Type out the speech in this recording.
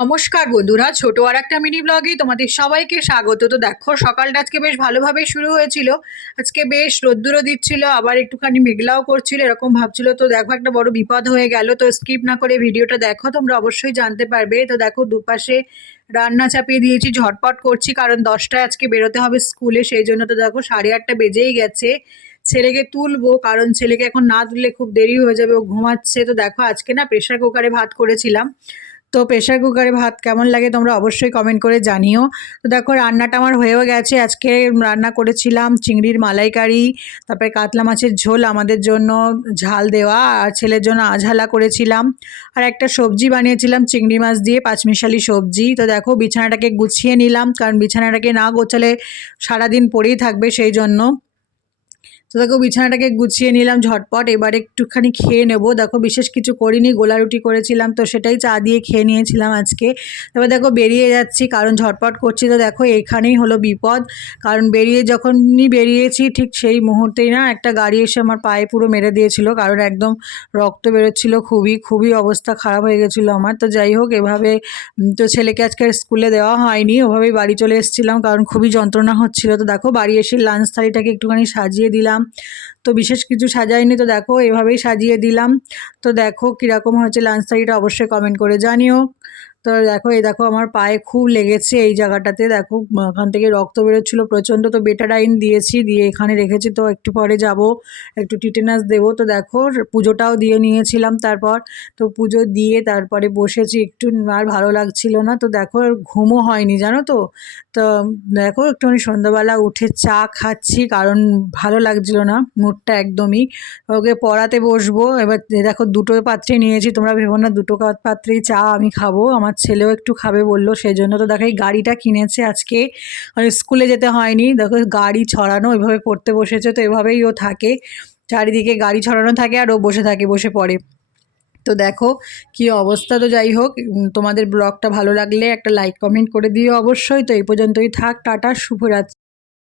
নমস্কার বন্ধুরা, ছোট আর একটা মিনি ব্লগে তোমাদের সবাইকে স্বাগত। তো দেখো, সকালটা আজকে বেশ ভালোভাবে শুরু হয়েছিল। আজকে বেশ রোদ্দুরও দিচ্ছিল, আবার একটুখানি মেঘলাও করছিল, এরকম ভাবছিল। তো দেখো, একটা বড় বিপদ হয়ে গেল, তো স্কিপ না করে ভিডিওটা দেখো, তোমরা অবশ্যই জানতে পারবে। তো দেখো, দুপাশে রান্না চাপিয়ে দিয়েছি, ঝটপট করছি, কারণ দশটায় আজকে বেরোতে হবে স্কুলে, সেই জন্য তো দেখো, সাড়ে আটটা বেজেই গেছে। ছেলেকে তুলবো, কারণ ছেলেকে এখন না তুললে খুব দেরি হয়ে যাবে, ও ঘুমাচ্ছে। তো দেখো, আজকে না প্রেশার কুকারে ভাত করেছিলাম। তো প্রেশার কুকারে ভাত কেমন লাগে তোমরা অবশ্যই কমেন্ট করে জানিও। তো দেখো রান্নাটা আমার হয়েও গেছে। আজকে রান্না করেছিলাম চিংড়ির মালাইকারি, তারপরে কাতলা মাছের ঝোল আমাদের জন্য ঝাল দেওয়া, আর ছেলের জন্য আঝালা করেছিলাম। আর একটা সবজি বানিয়েছিলাম চিংড়ি মাছ দিয়ে, পাঁচমিশালি সবজি। তো দেখো বিছানাটাকে গুছিয়ে নিলাম, কারণ বিছানাটাকে না গোছালে সারাদিন পড়েই থাকবে সেই জন্য। তো দেখো বিছানাটাকে গুছিয়ে নিলাম ঝটপট, এবার একটুখানি খেয়ে নেব। দেখো বিশেষ কিছু করিনি গোলা রুটি করেছিলাম তো সেটাই চা দিয়ে খেয়ে নিয়েছিলাম আজকে। এবার দেখো বেরিয়ে যাচ্ছি, কারণ ঝটপট করছি তো দেখো এখানেই হলো বিপদ। কারণ বেরিয়ে যখনই বেরিয়েছি ঠিক সেই মুহূর্তেই না একটা গাড়ি এসে আমার পায়ে পুরো মেরে দিয়েছিল, কারণ একদম রক্ত বেরোচ্ছিল খুবই খুবই অবস্থা খারাপ হয়ে গেছিল আমার। তো যাই হোক, এভাবে তো ছেলেকে আজকে স্কুলে দেওয়া হয়নি, ওভাবেই বাড়ি চলে এসেছিলাম, কারণ খুবই যন্ত্রণা হচ্ছিল। তো দেখো বাড়ি এসে লাঞ্চ থালিটাকে একটুখানি সাজিয়ে দিলাম তো বিশেষ কিছু সাজাইনি তো দেখো এভাবেই সাজিয়ে দিলাম। তো দেখো কীরকম হয়েছে লাঞ্চ থালিটা অবশ্যই কমেন্ট করে জানিও। তো দেখো, এই দেখো আমার পায়ে খুব লেগেছে এই জায়গাটাতে। দেখো, ওখান থেকে রক্ত বেরোচ্ছিলো প্রচণ্ড, তো বেটাডাইন দিয়েছি, দিয়ে এখানে রেখেছি, তো একটু পরে যাব, একটু টিটেনাস দেবো। তো দেখো, পুজোটাও দিয়ে নিয়েছিলাম তারপর। তো পুজো দিয়ে তারপরে বসেছি, একটু আর ভালো লাগছিল না। তো দেখো, ঘুমও হয়নি, জানো তো? তো দেখো, একটুখানি সন্ধ্যাবেলা উঠে চা খাচ্ছি, কারণ ভালো লাগছিল না, মুডটা একদমই। ওকে পড়াতে বসবো, এবার দেখো, দুটো পাত্রে নিয়েছি, তোমরা ভেবো না, দুটো পাত্রেই চা আমি খাব, আমার ছেলেও একটু খাবে বলল সেই জন্য তো দেখো এই গাড়িটা কিনেছে আজকে। আর স্কুলে যেতে হয়নি, দেখো গাড়ি ছড়ানো, এভাবে পড়তে বসেছে তো এভাবেই ও থাকে। চারিদিকে গাড়ি ছড়ানো থাকে আর ও বসে থাকে, বসে পড়ে। তো দেখো কি অবস্থা, তো যাই হোক তোমাদের ব্লগটা ভালো লাগলে একটা লাইক কমেন্ট করে দিও অবশ্যই। তো এই পর্যন্তই থাক, টাটা, শুভরাত্রি।